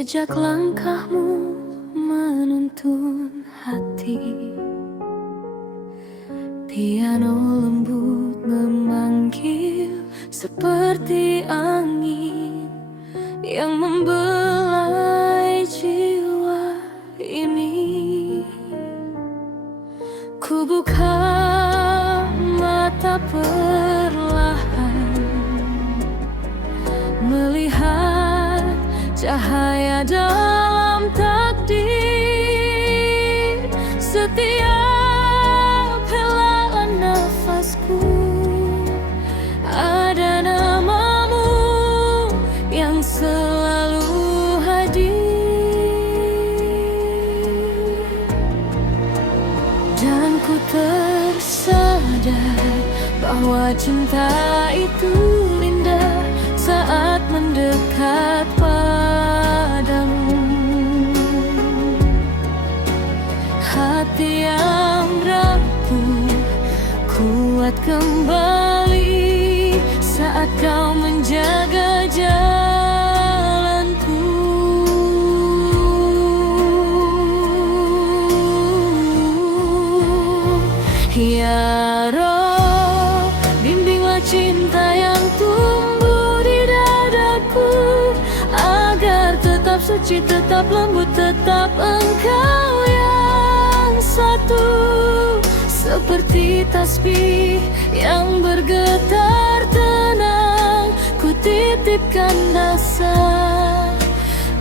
Jejak langkahmu menuntun hati, piano lembut memanggil seperti angin yang membelai jiwa ini. Ku buka mata perlahan, melihat cahaya dalam takdir. Setiap helaan nafasku ada namamu yang selalu hadir. Dan ku tersadar bahwa cinta itu indah saat mendekat padamu. Hati yang rapuh kuat kembali saat kau menjaga jalanku. Ya Roh, bimbinglah cinta yang tumbuh di dadaku, agar tetap suci, tetap lembut, tetap Engkau yang satu. Seperti tasbih yang bergetar tenang, ku titipkan rasa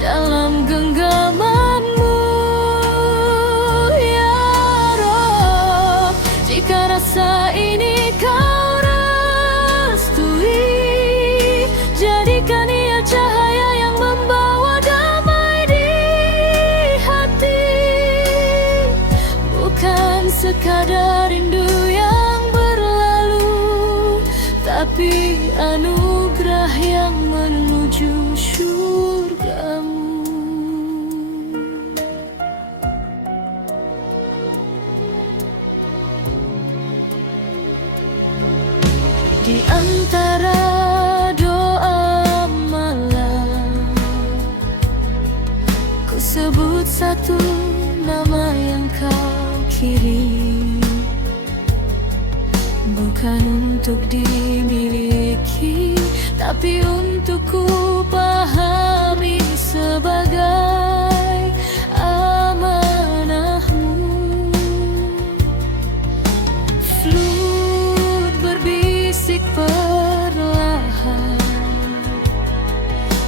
dalam genggamanmu. Ya Roh, jika rasa ini kau restui, jadikan ia cahaya yang membawa damai di hati. Bukan sekadar rindu yang berlalu, tapi anugerah yang menuju surgamu. Di antara doa malam, ku sebut satu nama yang kau kirim, bukan untuk dimiliki, tapi untuk ku pahami sebagai amanahmu. Flut berbisik perlahan,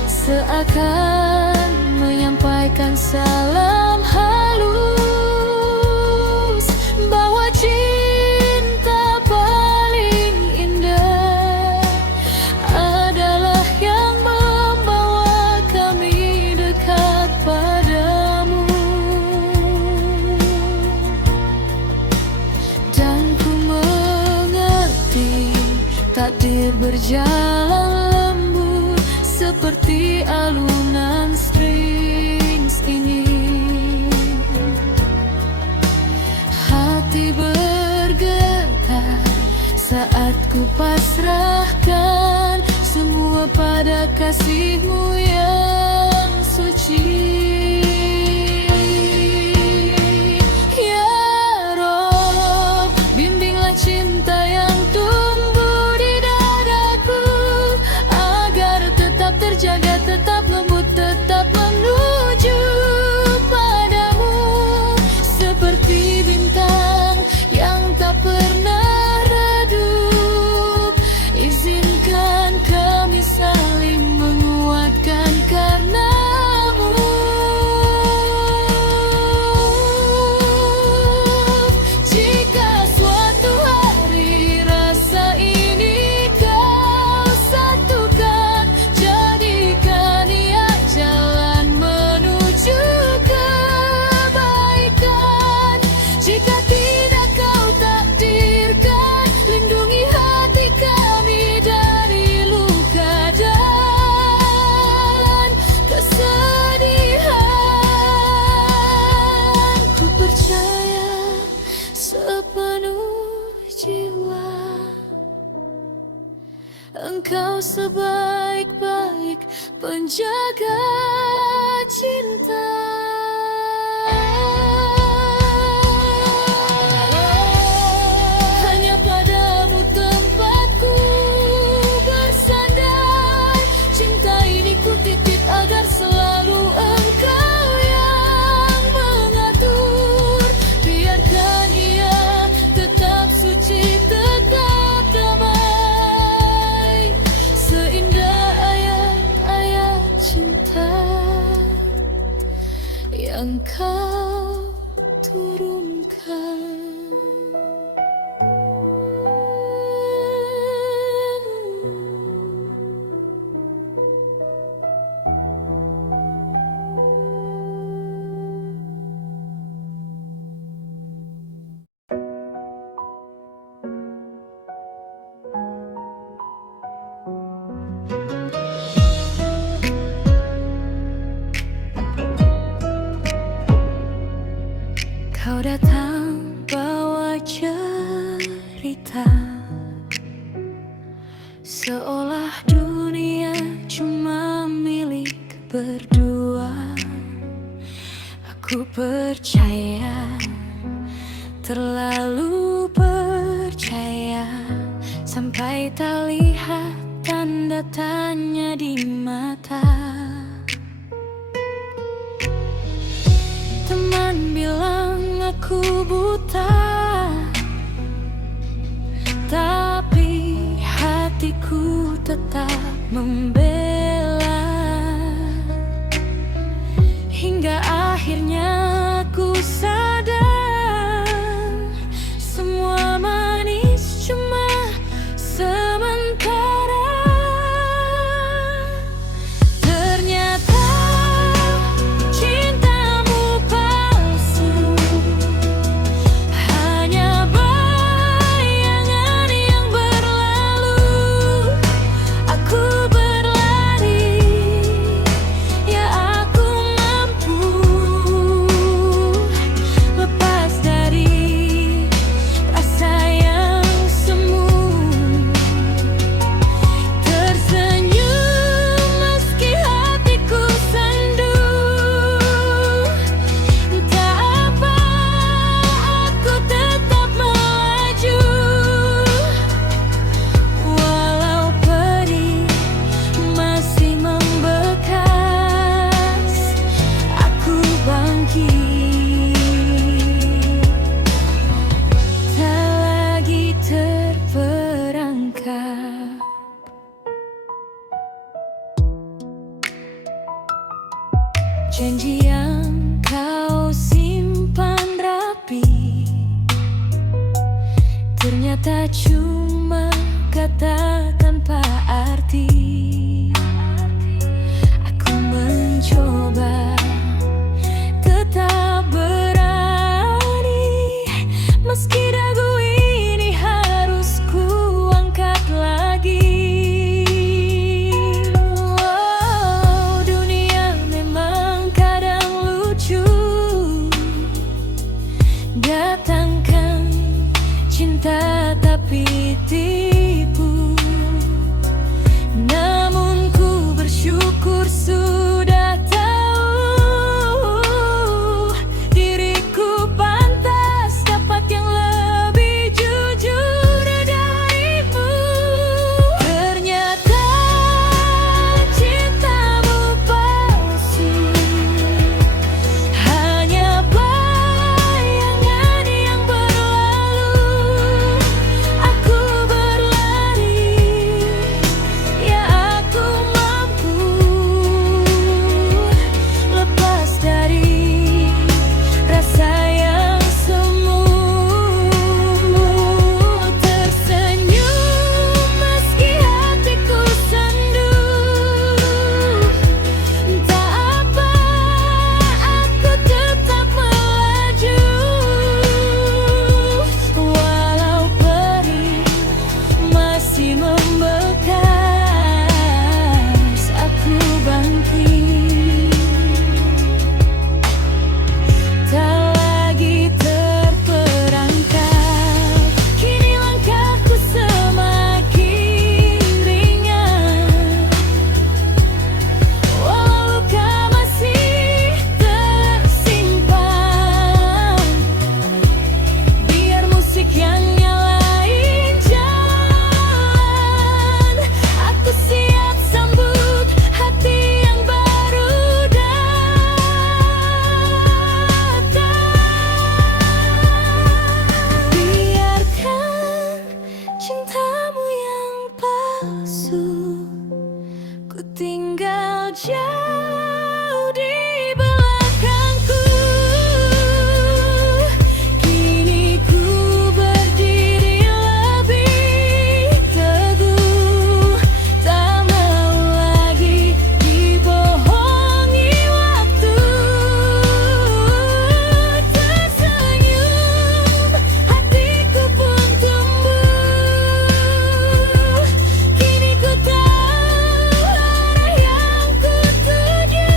seakan menyampaikan salam halus, bahwa cinta paling indah adalah yang membawa kami dekat padamu. Dan ku mengerti takdir berjalan lembut seperti alunan strings ini. Hati bergetar saat ku pasrahkan semua pada kasih-Mu yang suci. Ya Roh, bimbinglah cinta yang tumbuh di dadaku, agar tetap terjaga, tetap lembut, tetap menuju padamu. Seperti bintang yang tak pernah redup, izinkan kami saling menguatkan karenamu. Jika suatu hari rasa ini kau satukan, jadikan ia jalan menuju kebaikan. Jika tidak kau takdirkan, lindungi hati kami dari luka dan kesedihan. Ku percaya sepenuh jiwa Engkau sebaik-baik penjaga jiwa. percaya, terlalu percaya, sampai tak lihat tanda tanya di mata. Teman bilang aku buta, tapi hatiku tetap membela. Hingga akhirnya aku sadar, semua manis cuma sementara. Ternyata cintamu palsu, hanya bayangan yang berlalu. Aku berlari, ya aku mampu lepas dari rasa yang semu. Tersenyum meski hatiku sendu, tak apa, aku tetap melaju. Walau perih masih membekas, aku bangkit, tak lagi terperangkap. Janji yang kau simpan rapi, ternyata cuma kata tanpa arti. Aku mencoba tetap berani, meski dagu ini harus ku angkat lagi. Wow, dunia memang kadang lucu, datangkan cinta tapi tipu. Namun ku bersyukur sudah tahu, diriku pantas dapat yang lebih jujur darimu. Ternyata cintamu palsu, hanya bayangan yang berlalu. Aku berlari, ya aku mampu lepas dari rasa yang semu. Tersenyum meski hatiku sendu, tak apa, aku tetap melaju. Walau perih masih membekas, aku bangkit, tak lagi terperangkap. Kini langkahku semakin ringan, walau luka masih tersimpan. Biar musik yang nyalain jalan, aku siap sambut hati yang baru datang. Biarkan cintamu yang palsu ku tinggal jauh di belakangku. Kini ku berdiri lebih teguh, tak mau lagi dibohongi waktu. Tersenyum, hatiku pun tumbuh. Kini ku tahu arah yang ku tuju.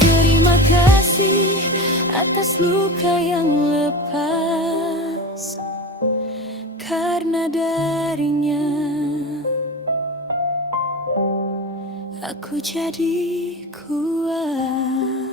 Terima kasih atas luka yang lepas, karena darinya aku jadi kuat.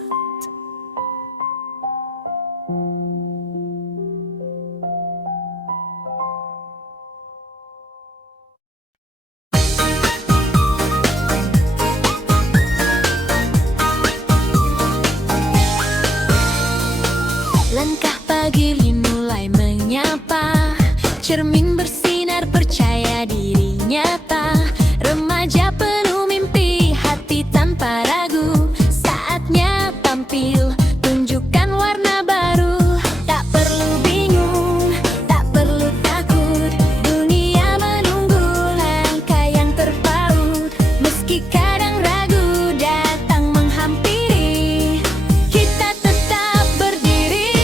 cermin bersinar percaya diri nyata. Remaja penuh mimpi, hati tanpa ragu. Saatnya tampil, tunjukkan warna baru. Tak perlu bingung, tak perlu takut. Dunia menunggu langkah yang terpaut. Meski kadang ragu datang menghampiri, kita tetap berdiri.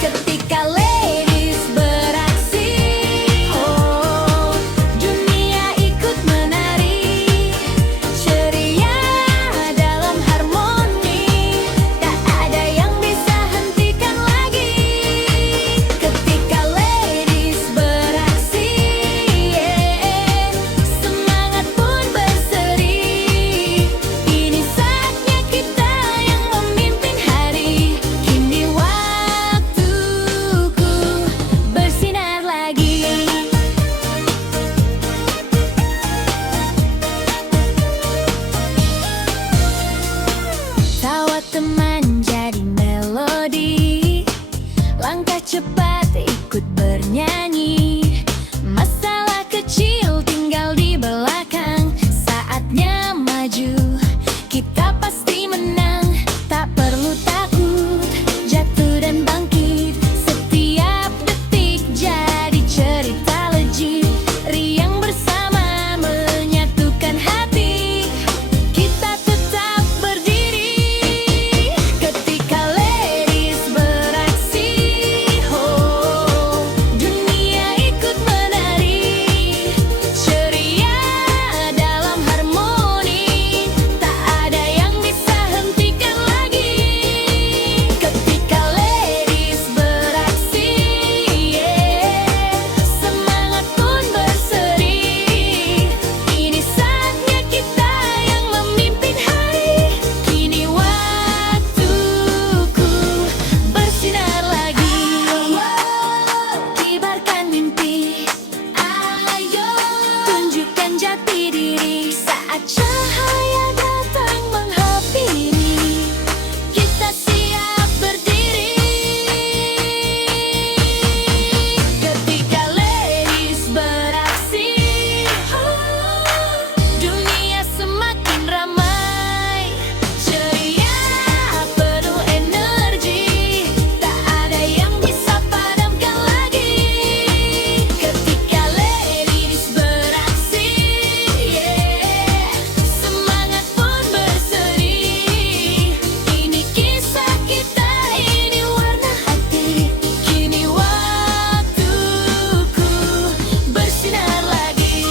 Ketika ladies beraksi, oh, dunia ikut menari. Ceria dalam harmoni, tak ada yang bisa hentikan lagi. Ketika ladies beraksi, semangat pun berseri. Ini saatnya kita yang memimpin hari. Kini waktuku bersinar lagi. Tawa teman jadi melodi, langkah cepat ikut bernyanyi. Masalah kecil tinggal di belakang, saatnya maju, kita pasti menang. Tak perlu takut, jatuh dan bangkit. Setiap detik jadi cerita legit. Riang bersama menyatukan hati, kita tetap berdiri. Ketika ladies beraksi, oh, dunia ikut menari. Ceria dalam harmoni, tak ada yang bisa hentikan lagi. Ketika ladies beraksi, semangat pun berseri. Ini saatnya kita yang memimpin hari. Kini waktuku bersinar lagi. Kibarkan mimpi, ayo tunjukkan jati diri. Saat cahaya datang menghampiri, kita siap berdiri. Ketika ladies beraksi, dunia semakin ramai. Ceria penuh energi, tak ada yang bisa padamkan lagi. Ketika ladies beraksi, semangat pun berseri. Ini kisah kita, ini warna hati. Kini waktuku bersinar lagi.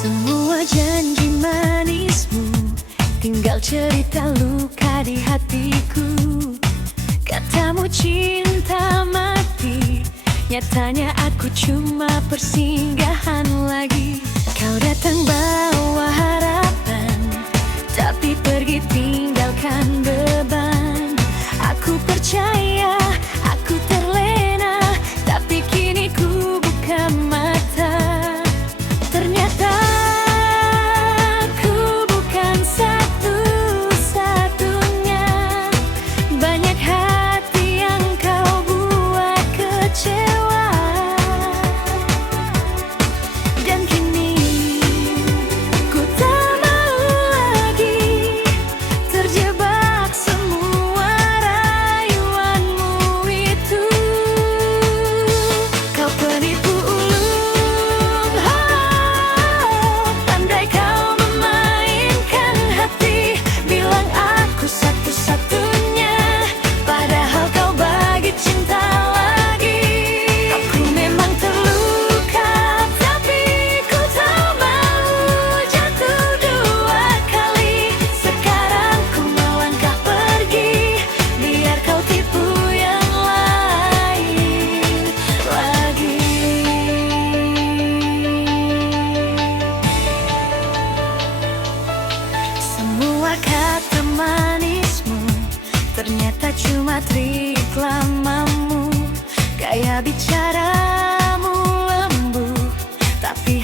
Semua janji manismu tinggal cerita luka di hatiku. Katamu cinta mati, nyatanya aku cuma persinggahan lagi. Kau datang bawa harapan, tapi pergi tinggalkan beban. Aku percaya, aku terlena, tapi kini ku buka mata. Ternyata aku bukan satu-satunya. Banyak hati yang kau buat kecewa. Dan kini ku tak mau lagi terjebak semua rayuanmu.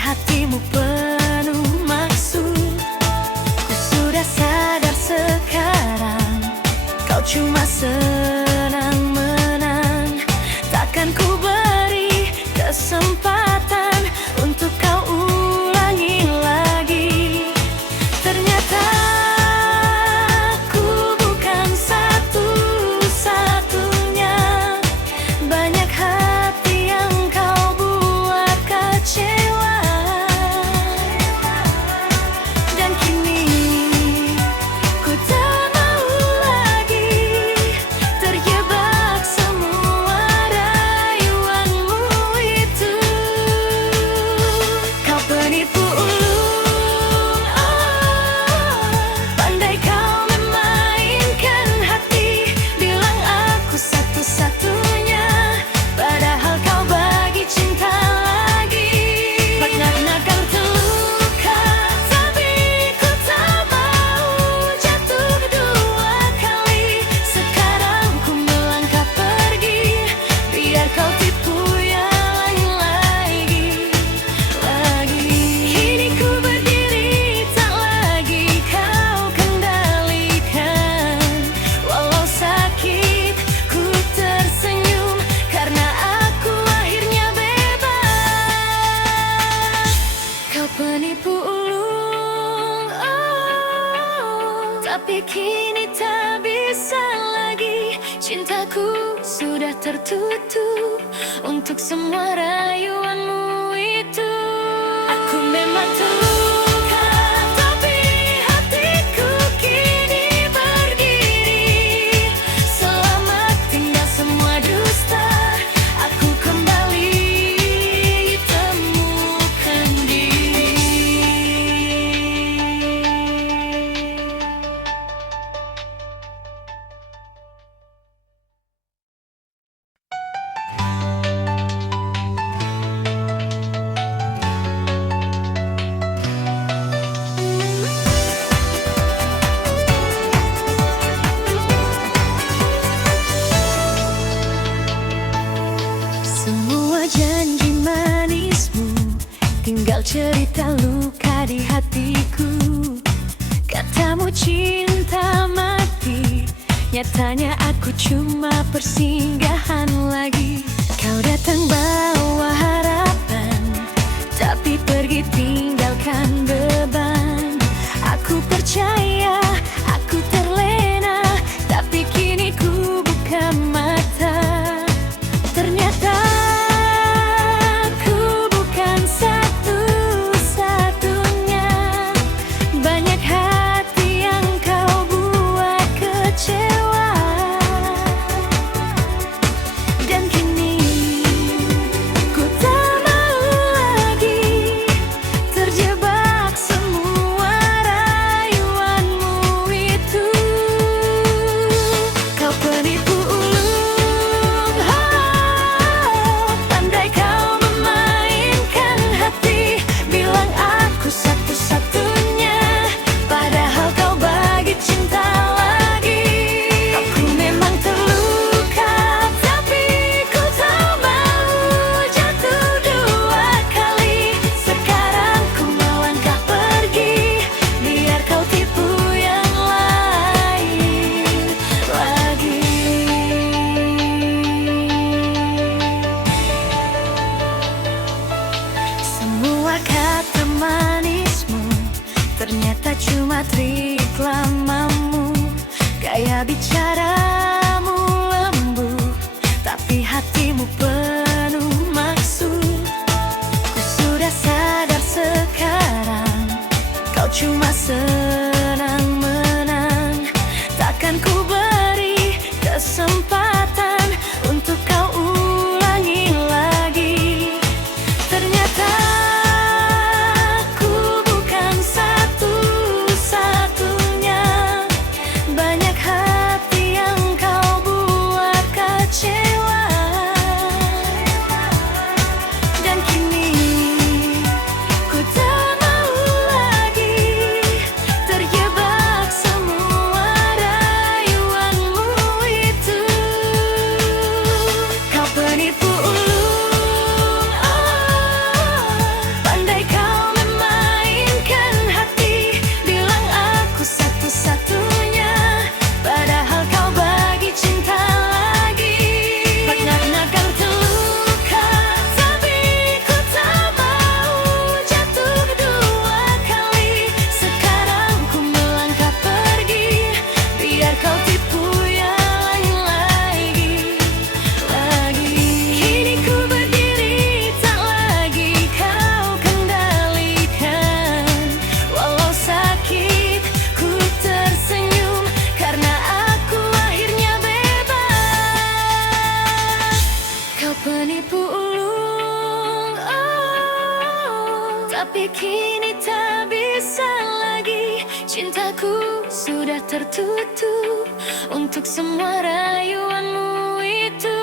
hatimu penuh maksud. Ku sudah sadar sekarang, kau cuma senang menang. Takkan ku beri kesempatan untuk kau ulangi lagi. Ternyata aku bukan satu-satunya. Banyak hati yang kau buat kecewa. Dan kini ku tak mau lagi terjebak semua rayuanmu itu. Kau penipu ulung, pandai kau memainkan hati. Bilang aku satu-satunya, padahal kau bagi cinta lagi. Nak-nakkan terluka, tapi ku tak mau jatuh dua kali. Sekarang ku melangkah pergi, biar kau tipu yang lain lagi. Kini ku berdiri, tak lagi kau kendalikan. Walau sakit, ku tersenyum karena aku akhirnya bebas. Kau penipu ulung, tapi kini tak bisa lagi. Cintaku sudah tertutup untuk semua rayuanmu itu. Aku memang terluka, tapi hatiku kini berdiri. Selamat tinggal semua dusta, aku kembali temukan diri. Semua janji manismu tinggal cerita luka di hatiku. Katamu cinta mati, nyatanya aku cuma persinggahan lagi. Kau datang bawa harapan, tapi pergi tinggalkan beban. Aku percaya, aku terlena, tapi kini ku buka mata. Ternyata aku bukan satu-satunya. Banyak hati yang kau buat kecewa. Dan kini ku tak mau lagi terjebak semua rayuanmu itu. Kau penipu ulung, pandai kau memainkan hati. Bilang aku satu-satunya, padahal kau bagi cinta lagi. Aku memang terluka, tapi ku tak mau jatuh dua kali. Sekarang ku melangkah pergi, biar kau tipu yang lain lagi. Semua kata manismu ternyata cuma trik lamamu. Gaya bicaramu lembut, tapi hatimu penuh maksud. Ku sudah sadar sekarang, kau cuma senang menang. Takkan ku beri kesempatan untuk kau ulangi lagi. Ternyata aku bukan satu-satunya. Banyak hati yang kau buat kecewa. Tapi kini tak bisa lagi. Cintaku sudah tertutup untuk semua rayuanmu itu.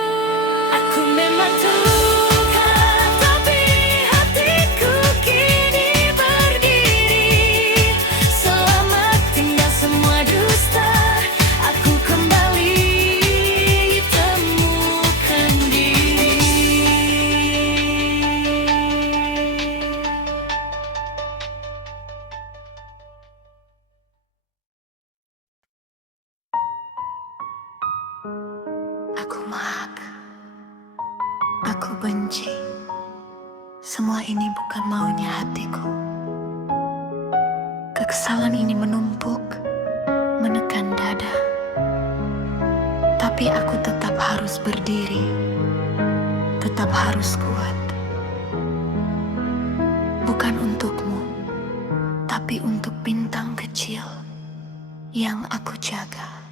Aku memang terluka, tapi hatiku kini berdiri. Selamat tinggal semua dusta, aku kembali temukan diri. Aku marah, aku benci. Semua ini bukan maunya hatiku. Kekesalan ini menumpuk, menekan dada. Tapi aku tetap harus berdiri, tetap harus kuat. Bukan untukmu, tapi untuk bintang kecil yang aku jaga.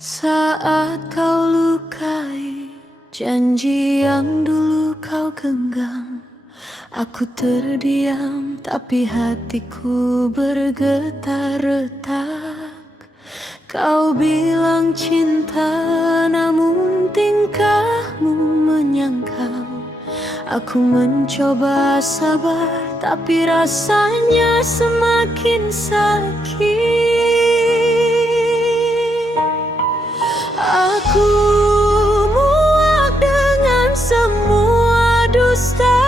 Saat kau lukai janji yang dulu kau genggam, aku terdiam tapi hatiku bergetar-retak. Kau bilang cinta namun tingkahmu menyangkal. Aku mencoba sabar tapi rasanya semakin sakit. Aku muak dengan semua dusta.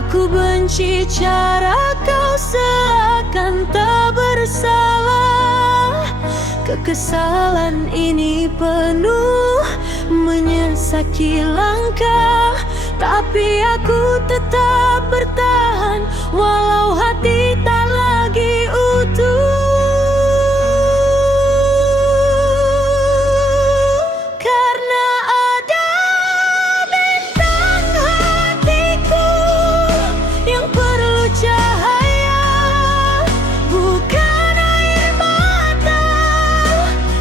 Aku benci cara kau seakan tak bersalah. Kekesalan ini penuh menyesaki langkah. Tapi aku tetap bertahan walau hati tak lagi utuh.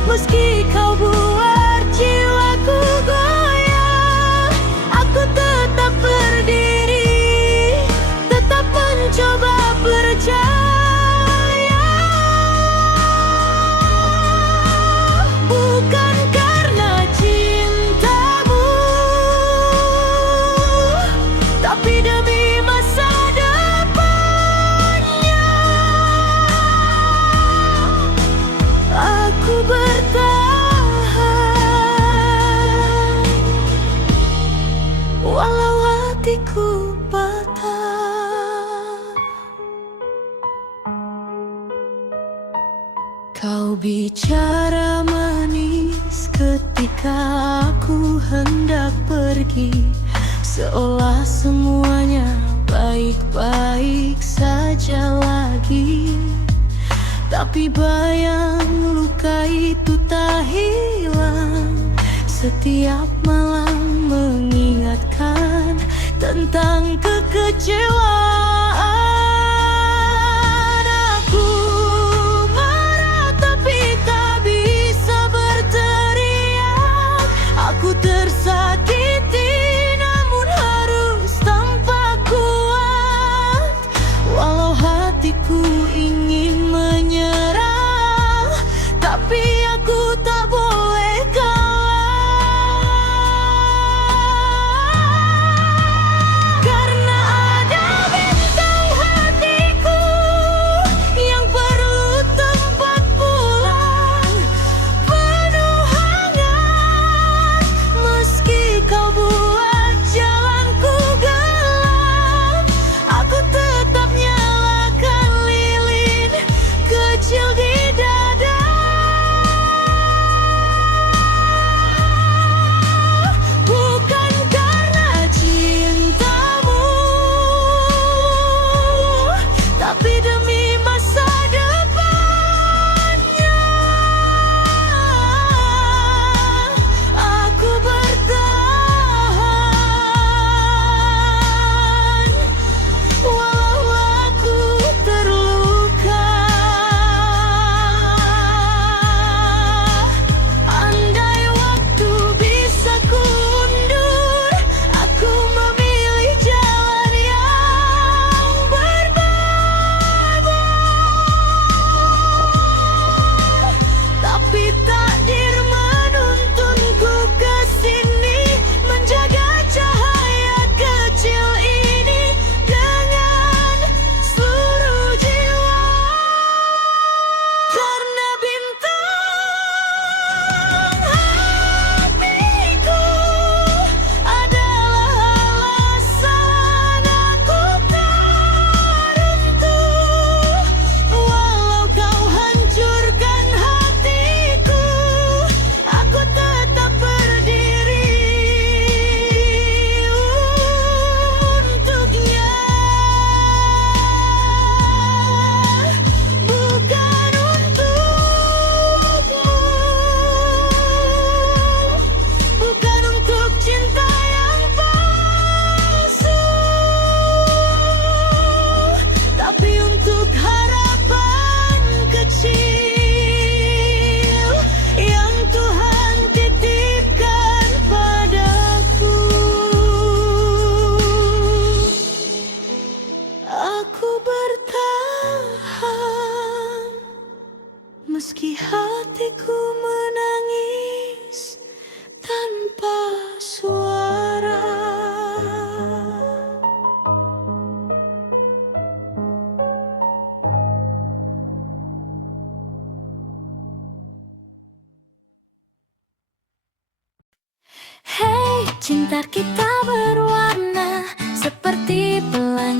Meski kau buat jiwaku goyah, aku tetap berdiri, tetap mencoba percaya. Bukan karena cintamu, tapi demi masa depannya. Aku bertahan walau hatiku patah. Kau bicara manis ketika aku hendak pergi, seolah semuanya baik-baik saja lagi. Tapi bayang luka itu tak hilang. Setiap malam mengingatkan tentang kekecewaan. Aku marah tapi tak bisa berteriak. Aku tersakiti namun harus tampak kuat. Walau hatiku ingin menyerah, tapi aku tak boleh kalah. Karena ada bintang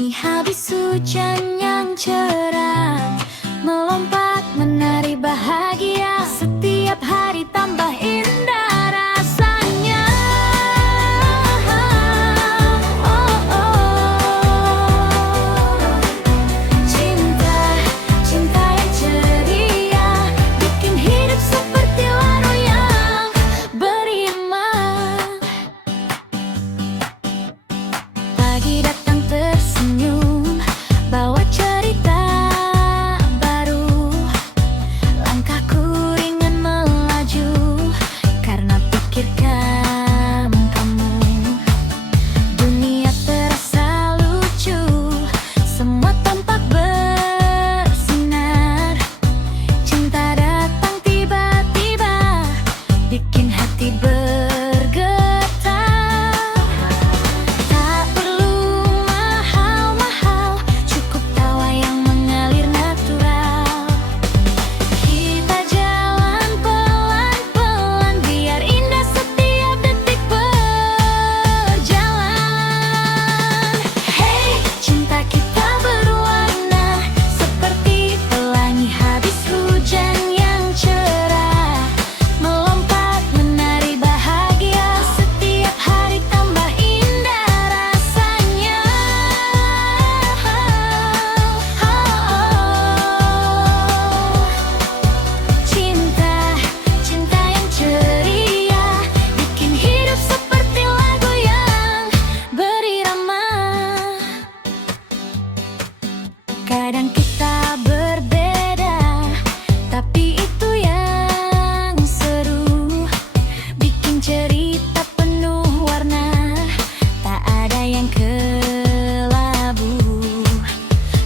Pelangi habis hujan yang cerah, melompat menari bahagia. Setiap hari tambah indah rasanya. Oh, oh. Cinta, cinta yang ceria, bikin hidup seperti lagu yang berirama. Pagi datang tersenyum, bawa cerita baru. Langkahku ringan melaju, karena pikirkan kamu. Dunia terasa lucu, semua tampak bersinar. Cinta datang tiba-tiba, bikin hati bergetar. Tak perlu mahal-mahal, cukup tawa yang mengalir natural. Kita jalan pelan-pelan, biar indah setiap detik berjalan. Hey, cinta kita berwarna seperti pelangi habis hujan yang cerah, melompat menari bahagia. Setiap hari tambah indah rasanya. Cinta, cinta yang ceria, bikin hidup seperti lagu yang berirama. Kadang kita berbeda, tapi itu yang seru. Bikin cerita penuh warna, tak ada yang kelabu.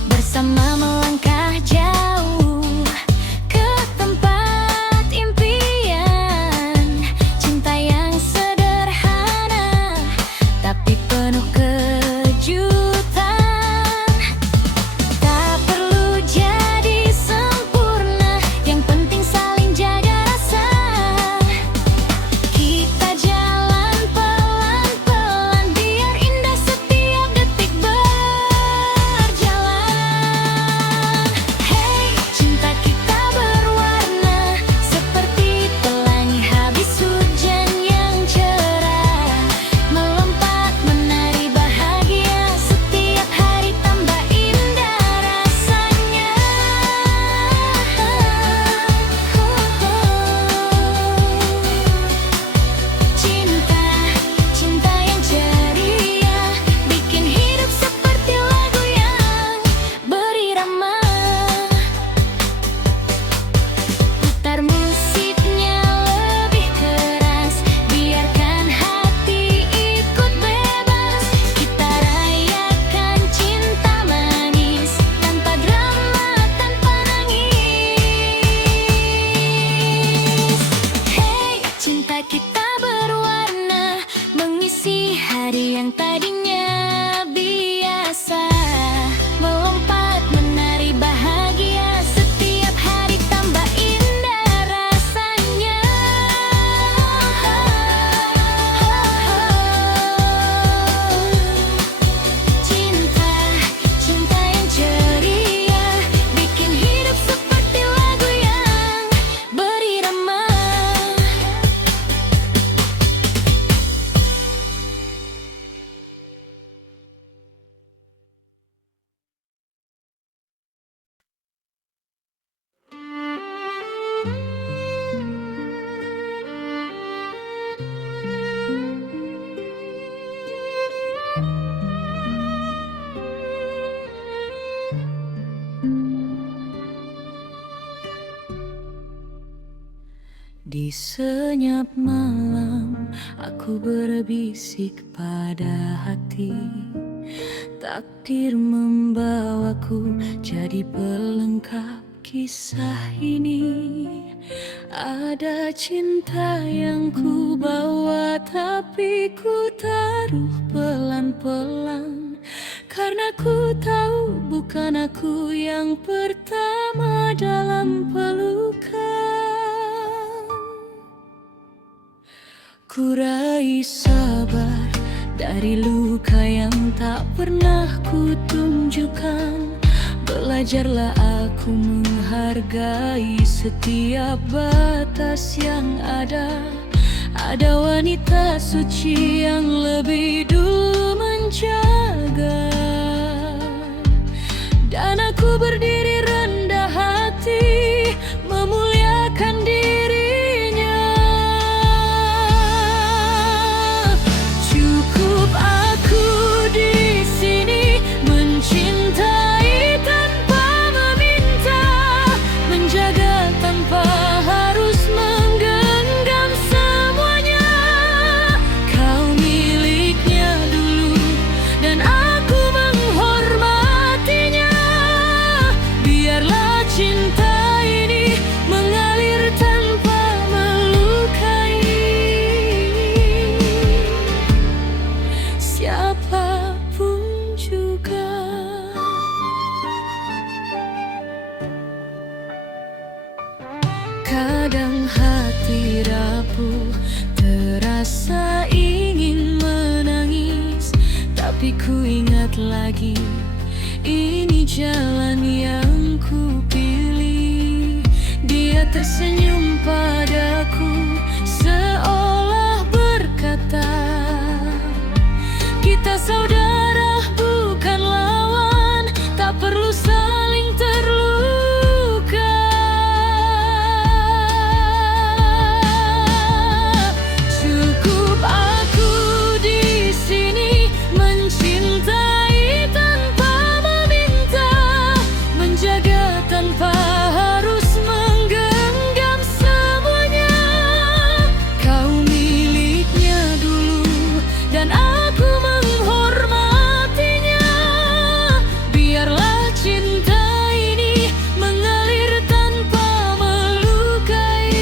Bersama melangkah jauh ke tempat impian. Cinta yang sederhana, tapi penuh kejutan. Tak perlu jadi sempurna, yang penting saling jaga rasa. Kita jalan pelan-pelan, biar indah setiap detik berjalan. Hey, cinta kita berwarna seperti pelangi habis hujan yang cerah, melompat menari bahagia. Setiap hari tambah indah rasanya. Cinta, cinta yang ceria, bikin hidup seperti lagu yang berirama. Putar musiknya lebih keras, biarkan hati ikut bebas. Kita rayakan cinta manis, tanpa drama, tanpa nangis. Hey, cinta kita berwarna, mengisi hari yang tadinya biasa, melompat menari bahagia. Setiap hari tambah indah rasanya. Cinta, cinta yang ceria, bikin hidup seperti lagu yang berirama. Di senyap malam, aku berbisik pada hati. Takdir membawaku jadi pelengkap kisah ini. Ada cinta yang ku bawa, tapi ku taruh pelan-pelan. Karena ku tahu bukan aku yang pertama dalam pelukan. Ku raih sabar dari luka yang tak pernah ku tunggu. Ajarlah aku menghargai setiap batas yang ada. Ada wanita suci yang lebih dulu menjaga, dan aku berdiri rendah hati memuliakan dirinya. Cukup aku di sini mencintai tanpa meminta, menjaga tanpa harus menggenggam semuanya. Kau miliknya dulu dan aku menghormatinya. Biarlah cinta ini mengalir tanpa melukai siapapun juga. Kadang hati rapuh, terasa ingin menangis, tapi ku ingat lagi, ini jalan yang ku pilih. Dia tersenyum padaku seolah berkata, kita saudara bukan lawan, tak perlu saling terluka. Cukup aku di sini mencintai tanpa meminta, menjaga tanpa harus menggenggam semuanya. Kau miliknya dulu dan aku menghormatinya. Biarlah cinta ini mengalir tanpa melukai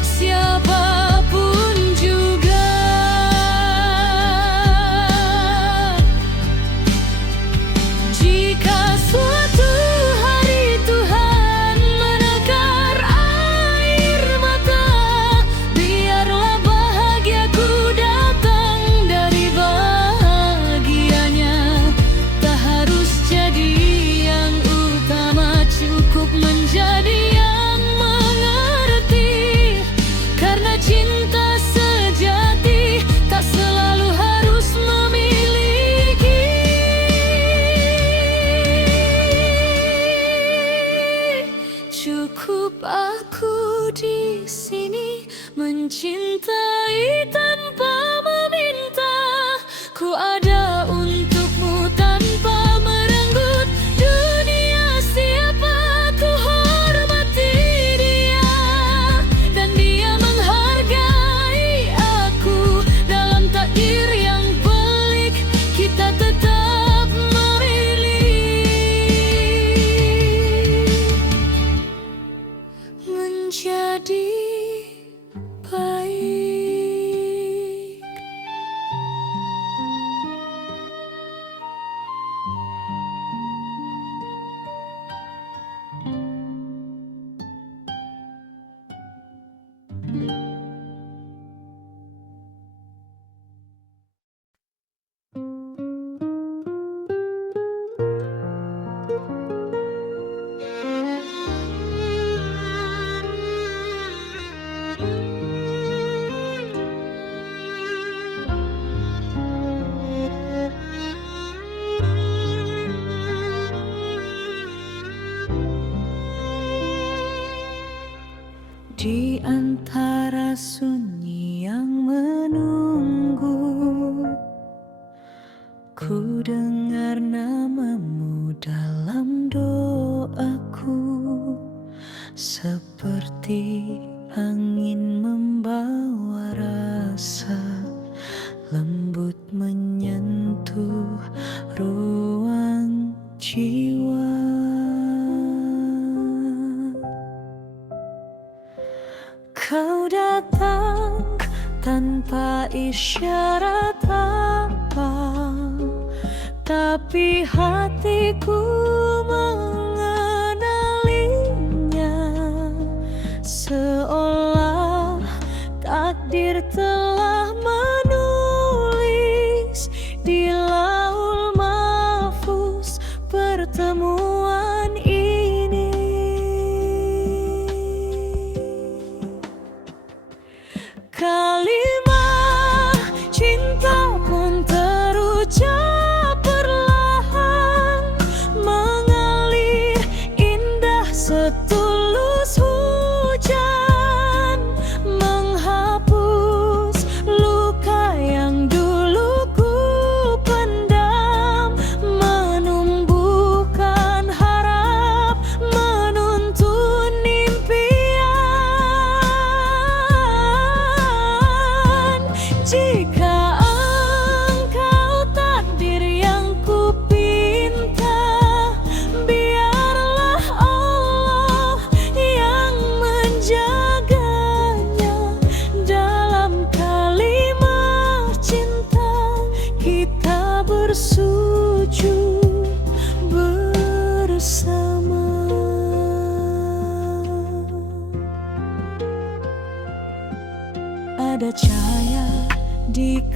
siapapun juga. Jika suatu hari Tuhan menekar air mata, biarlah bahagiaku datang dari bahagianya. Tak harus jadi yang utama, cukup menjadi yang mengerti. Karena cinta sejati tak selalu harus memiliki. Cukup aku di sini mencintai tanpa meminta. Ku ada untukmu tanpa merenggut dunia. Siapa ku hormati dia, dan dia menghargai aku. Dalam takdir yang pelik, kita tetap memilih menjadi baik. Di antara sunyi yang menunggu, ku dengar namamu dalam doaku. Seperti angin membawa rasa lembut menyentuh ruang jiwa. Kau datang tanpa isyarat apa, tapi hatiku mengenalinya. Seolah takdir telah menulis di laul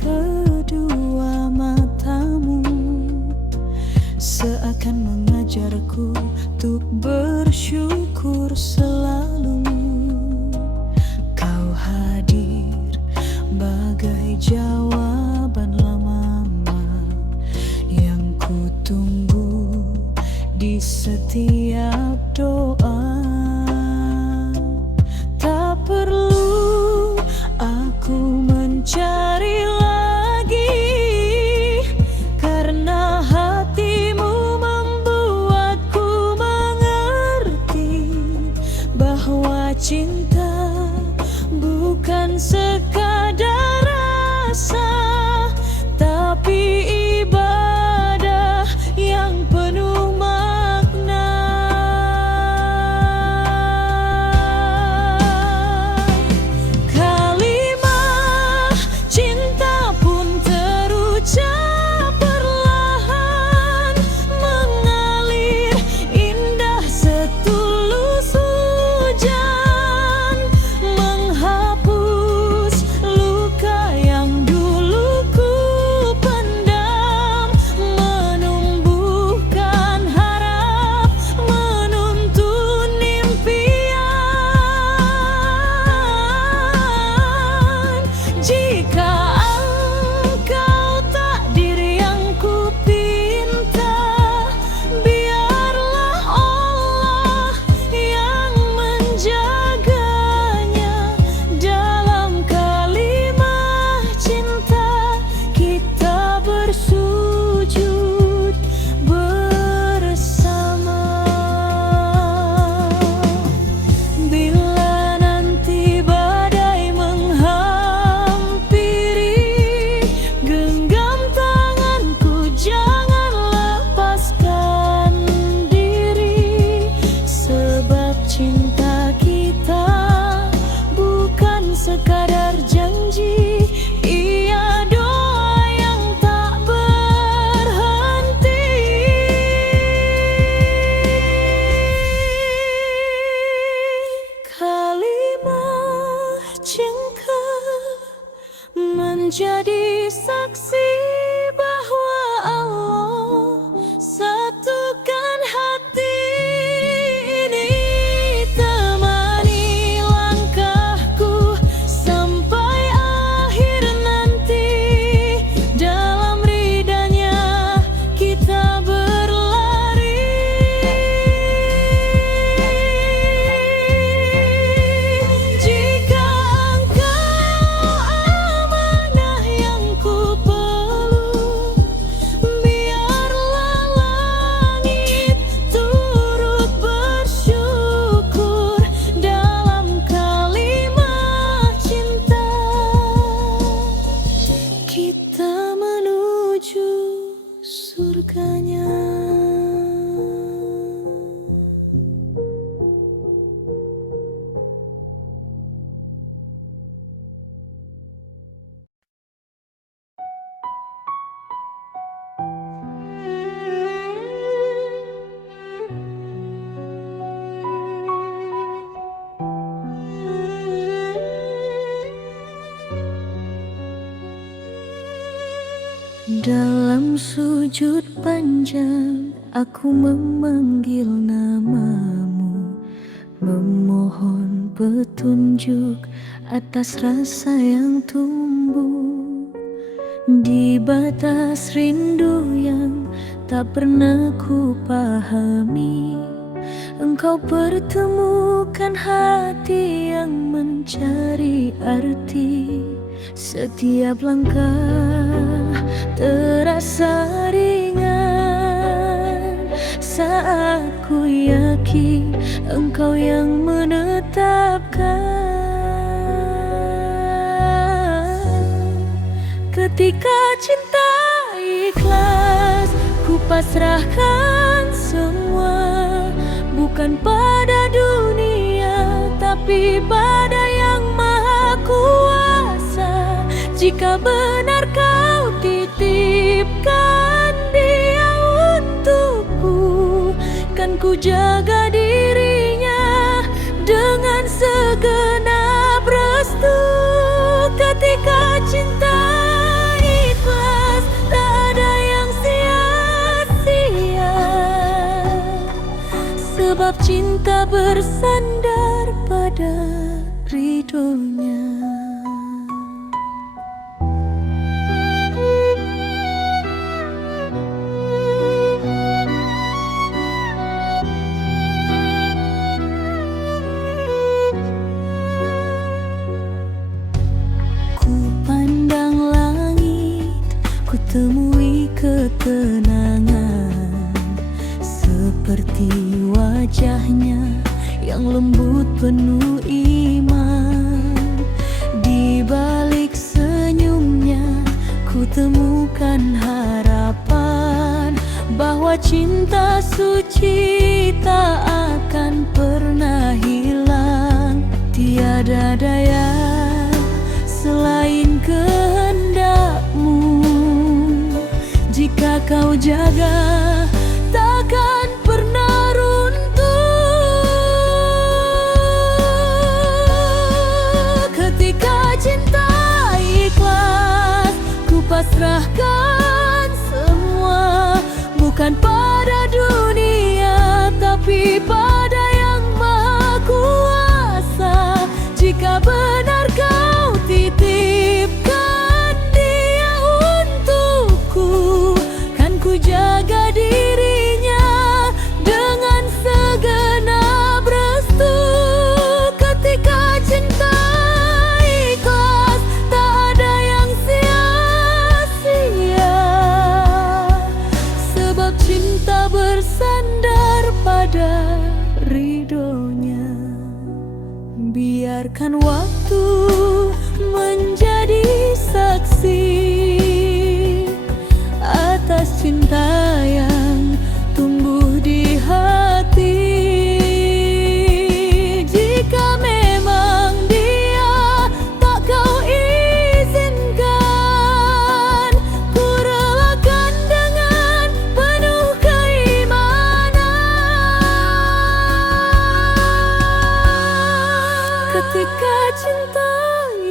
kedua matamu, seakan mengajarku untuk bersyukur selalu. Kau hadir bagai jawaban lama yang ku tunggu di setiap doa. Tak perlu aku mencari lagi, karena hatimu membuatku mengerti bahwa cinta bukan sekadar rasa, tapi ibadah yang penuh makna. Kalimat cinta pun terucap perlahan, mengalir indah setulus hujan, menghapus luka yang dulu ku pendam, menumbuhkan harap, menuntun impian. Jika engkau takdir yang ku pinta, biarlah Allah yang menjaganya. Dalam kalimat cinta kita bersujud bersama. Bila nanti badai menghampiri, genggam tanganku, jangan lepaskan diri. Sebab cinta kita bukan sekadar janji, ia doa yang tak berhenti. Kalimat cinta menjadi saksi bahwa Allah satukan hati ini. Temani langkahku sampai akhir nanti, dalam ridanya kita berlari. Jika engkau amanah yang ku peluk, biarlah langit turut bersyukur. Dalam kalimat cinta kita menuju surganya. Dalam sujud panjang aku memanggil namamu, memohon petunjuk atas rasa yang tumbuh di batas rindu yang tak pernah ku pahami. Engkau pertemukan hati yang mencari arti. Setiap langkah terasa ringan saat ku yakin Engkau yang menetapkan. Ketika cinta ikhlas, ku pasrahkan semua, bukan pada dunia tapi pada yang maha kuasa. Jika benar kau titipkan dia untukku, kan ku jaga dirinya dengan segenap restu. Ketika cinta cinta bersandar pada ridhonya. Ku pandang langit, ku temui ketenangan, seperti wajahnya yang lembut penuh iman. Di balik senyumnya ku temukan harapan, bahwa cinta suci tak akan pernah hilang. Tiada daya selain kehendakmu, jika kau jaga takkan pernah runtuh. Ketika cinta ikhlas, ku pasrahkan semua, bukan pada dunia tapi pada yang maha kuasa. Jika benar kau titipkan dia untukku, kan ku jaga dirinya dengan segenap restu. Ketika cinta ikhlas, tak ada yang sia-sia, sebab cinta bersandar pada ridhonya. Biarkan waktu menjadi saksi atas cinta yang tumbuh di hati. Jika memang dia tak kau izinkan, ku relakan dengan penuh keimanan. Ketika cinta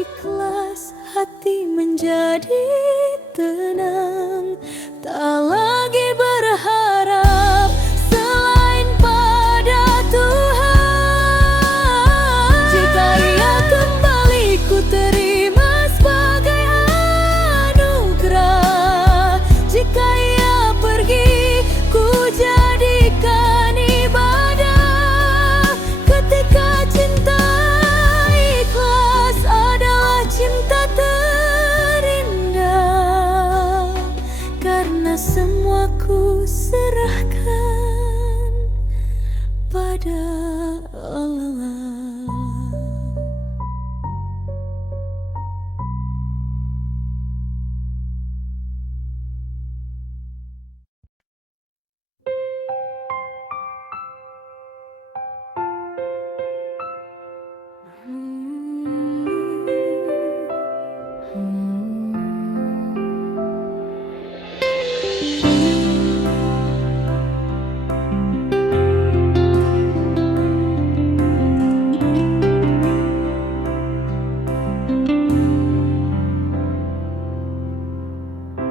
ikhlas, hati menjadi tenang, tak lagi berharap selain pada Tuhan. Jika ia kembali, ku terima sebagai anugerah. Jika ia pergi, ku jadikan ibadah. Ketika cinta ikhlas adalah cinta terindah, karena semua ku serahkan pada Allah.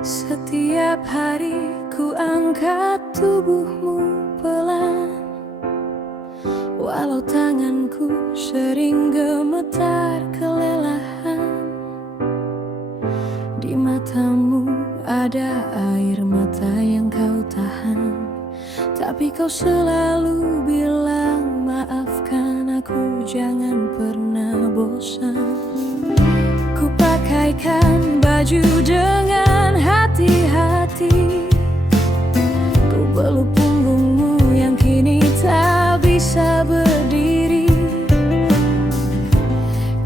Setiap hari ku angkat tubuhmu pelan, walau tanganku sering gemetar kelelahan. Di matamu ada air mata yang kau tahan, tapi kau selalu bilang maafkan aku, jangan pernah bosan. Ku pakaikan baju dengan hati-hati, ku peluk punggungmu yang kini tak bisa berdiri.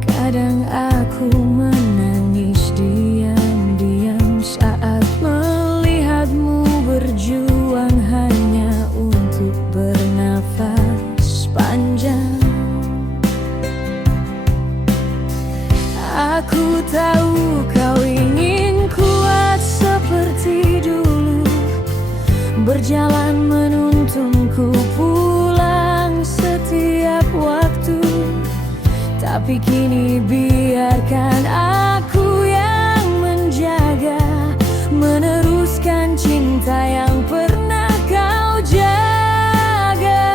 Kadang aku menangis diam-diam saat melihatmu berjuang hanya untuk bernafas panjang. Aku tahu kau ingin kuat seperti dulu, berjalan menuntunku pulang setiap waktu. Tapi kini biarkan aku yang menjaga, meneruskan cinta yang pernah kau jaga.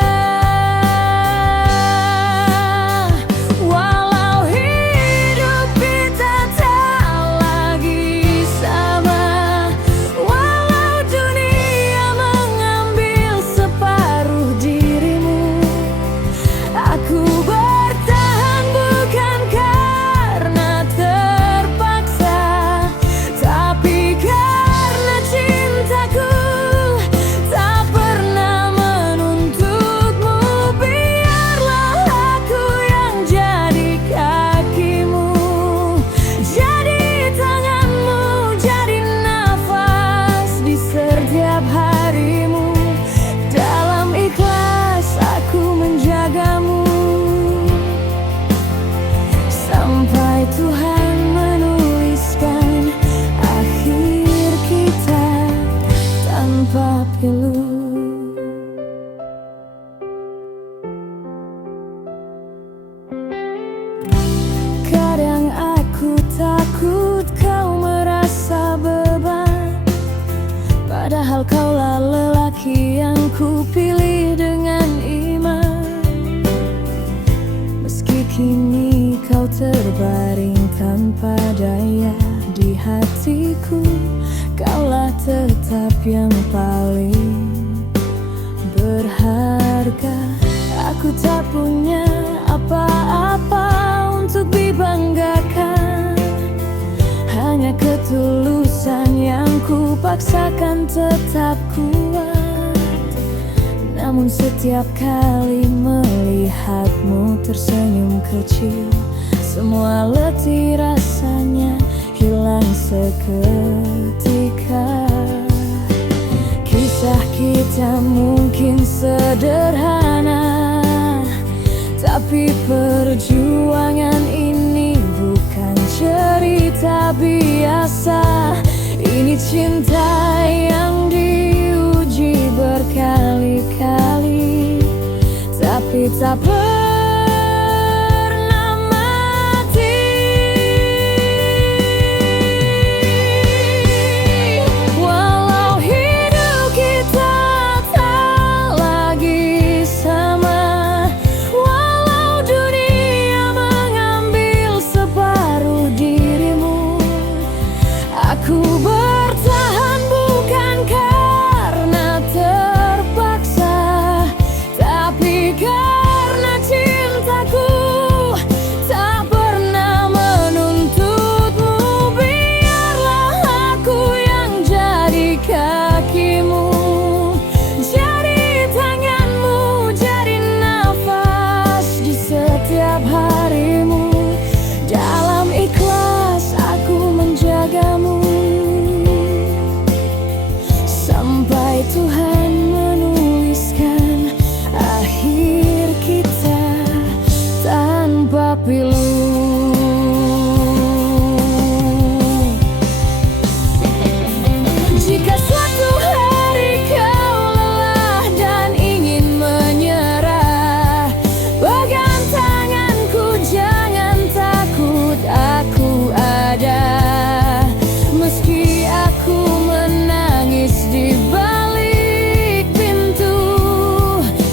Padahal kaulah lelaki yang kupilih dengan iman. Meski kini kau terbaring tanpa daya di hatiku, kaulah tetap yang paling berharga. Aku tak punya apa-apa untuk dibanggakan, hanya ketulusan yang ku paksakan tetap kuat. Namun setiap kali melihatmu tersenyum kecil, semua letih rasanya hilang seketika. Kisah kita mungkin sederhana, tapi perjuangan ini bukan cerita biasa. Ini cinta yang diuji berkali-kali, tapi tak pernah mati. Walau hidup kita tak lagi sama, walau dunia mengambil separuh dirimu, aku bertahan bukan karena terpaksa, tapi karena cintaku tak pernah menuntutmu. Biarlah aku yang jadi kakimu, jadi tanganmu, jadi nafas di setiap harimu. Dalam ikhlas aku menjagamu, sampai Tuhan menuliskan akhir kita tanpa pilu. Jika suatu hari kau lelah dan ingin menyerah, pegang tanganku, jangan takut, aku ada. Meski aku menangis di balik pintu,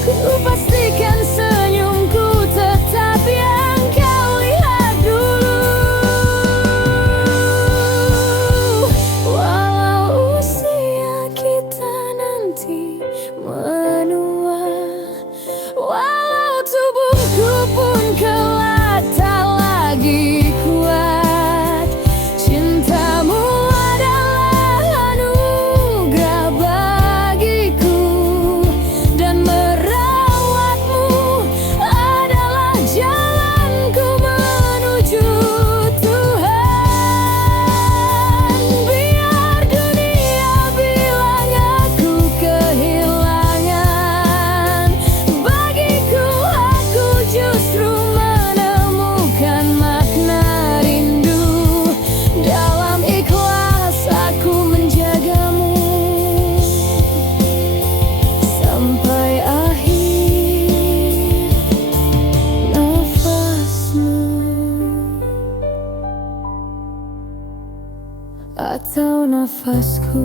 ku pastikan senyumku tetap yang kau lihat dulu. Walau usia kita nanti menua, walau tubuhku pun kelak tak lagi kuat, cintamu adalah anugerah bagiku, dan merawatmu adalah jalanku menuju Tuhan. Biar dunia bilang aku kehilangan, bagiku aku justru menemukan makna rindu. Dalam ikhlas aku menjagamu, sampai akhir nafasmu atau nafasku.